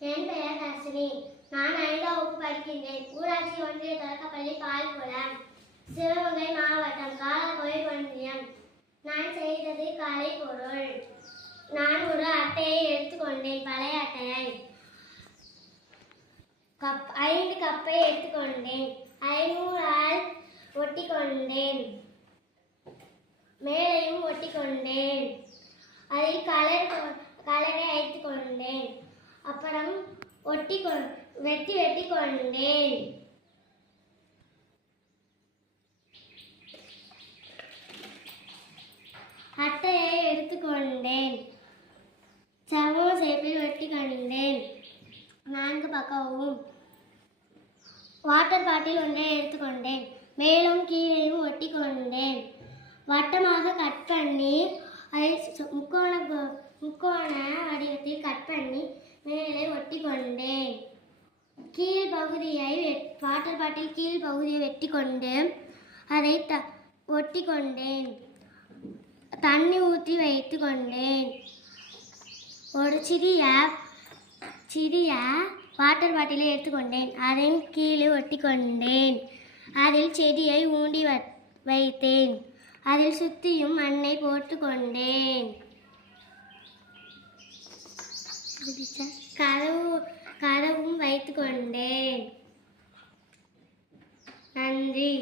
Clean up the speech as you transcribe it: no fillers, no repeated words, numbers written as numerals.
என் பெயர் தர்ஷினி. நான் 5ஆம் வகுப்பு படிக்கின்றேன். ஊராட்சி ஒன்றிய தொடக்கப்பள்ளி பால்குளம், சிவகங்கை மாவட்டம், காலக்கோயில் ஒன்றியம். நான் செய்தது கலை பொருள். நான் ஒரு அட்டையை எடுத்துக்கொண்டேன். பழைய அட்டையை 5 கப்பை எடுத்துக்கொண்டேன். 500ஆல் ஒட்டிக்கொண்டேன். மேலையும் ஒட்டிக்கொண்டேன். அதில் கலரை எடுத்துக்கொண்டேன். அப்புறம் வெட்டி கொண்டேன். அட்டையை எடுத்துக்கொண்டேன். சம ஷேப்பில் வெட்டி கொண்டேன். 4 பக்கமும் வாட்டர் பாட்டில் ஒன்றை எடுத்துக்கொண்டேன். மேலும் கீழையும் ஒட்டி கொண்டேன். வட்டமாக கட் பண்ணி அதை முக்கோண வடிவத்தில் கட் பண்ணி மேலே ஒட்டி கொண்டேன். கீழ் பகுதியை வாட்டர் பாட்டில் கீழ் பகுதியை வெட்டி கொண்டு அதை ஒட்டி கொண்டேன். தண்ணி ஊற்றி வைத்து கொண்டேன். ஒரு சிறிய வாட்டர் பாட்டிலை எடுத்துக்கொண்டேன். அதையும் கீழே ஒட்டி கொண்டேன். அதில் செடியை ஊண்டி வைத்தேன். அதில் சுற்றியும் மண்ணை போட்டு கொண்டேன். கதவும் வைத்து கொண்டேன். நன்றி.